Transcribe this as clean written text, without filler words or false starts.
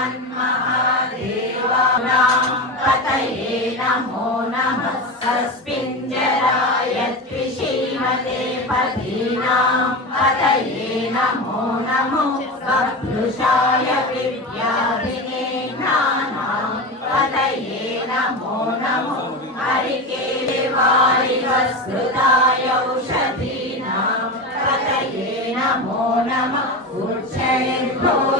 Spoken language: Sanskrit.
श्रीमन्महादेवानां पतये नमो नमः सस्मिञ्जराय त्रिशीमते पदीनां पतये नमो नमो वपुषाय विद्याधिने ज्ञानां पतये नमो नमो हरिकेलिवारिवस्कृताय औषधीनां पतये नमो नमः उच्चैर्भो